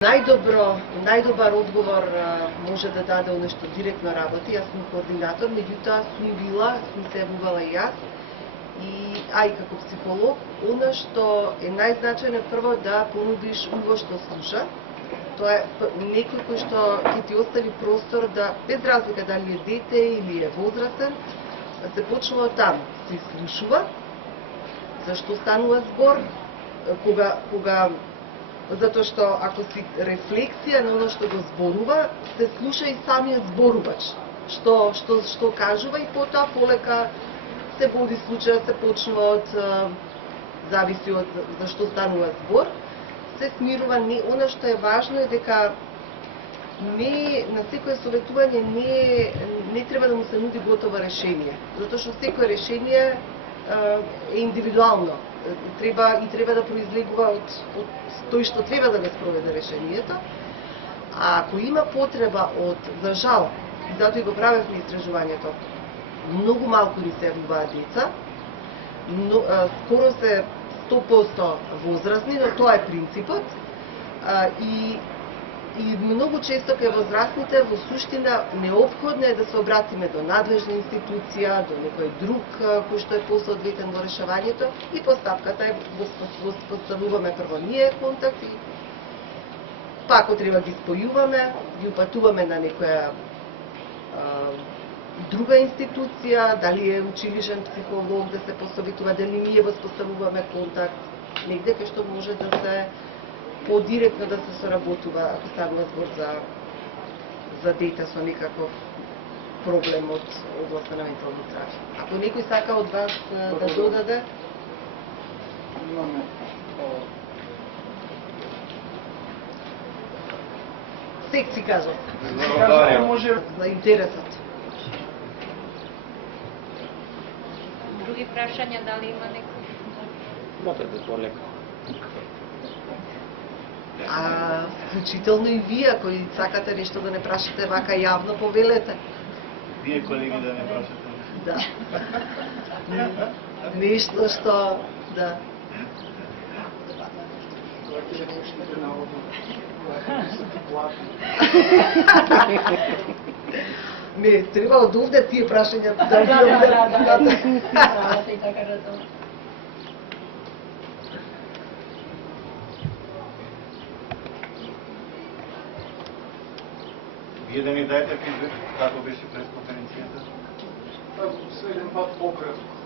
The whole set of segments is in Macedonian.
Најдобар одговор може да даде оно што директно работи. Јас сум координатор, меѓутоа сум се јавувала и јас. И како психолог, оно што е најзначајно прво да понудиш уво што слуша. Тоа е некој кој што ќе ти остави простор да, без разлика дали е дете или е возрастен, се почнува од таму. Се слушува, зашто станува збор, затоа што ако си рефлексија на оно што го зборува, се слуша и самиот зборувач, што кажува и потоа полека се води случајот, се почнува од, зависи од за што станува збор, се смирува. Оно што е важно е дека на секое советување не треба да му се нуди готово решение, затоа што секое решение е индивидуално. Треба да произлегува од тој што треба да го спроведе решението. А ако има потреба за жал, и затоа и го правевме истражувањето, многу малку ни се јавуваат деца, скоро се 100% возрастни, но тоа е принципот. И многу често кај возрастните во суштина неопходно е да се обратиме до надлежна институција, до некој друг кој што е посоодветен во решавањето, и постапката е воспоставуваме прво ние контакт и па ако треба ги спојуваме, ги упатуваме на некоја друга институција, дали е училишен психолог да се посоветува, дали ние воспоставуваме контакт негде кај што може да се подиректно да се соработува, ако станува збор за дете со некаков проблем од областта на ментално здравје. Ако некој сака од вас да додаде? Имаме Секци кажа. Може За интересот. Други прашања, дали има некој? Може да полека. Вклучително и вие, ако сакате нешто да не прашате вака јавно, повелете. вие колеги да не прашате. Да. Нешто што, да. Не, треба од овде тие прашања да ги Вие да ни дајте фидбек како беше пресконференцијата? Следен пат пократко.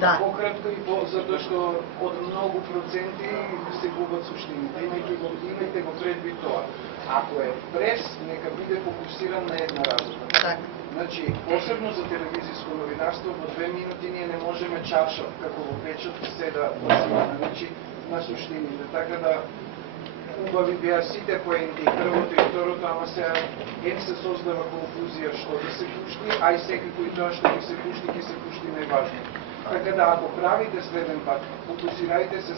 Да. Пократко и затоа што од многу проценти се губат суштините. Имајте го предвид тоа. Ако е прес, нека биде фокусиран на една работа. Так. Значи, посебно за телевизиско новинарство, во 2 минути ние не можеме чаршав, како во печат, се да посимаме, значи, на суштините. Така да убави беа сите поенти, првото и второто, ама се создава конфузија што да се пушти, а и секако и тоа што ќе се пушти најважно. Така да, ако правите следен пат, фокусирајте се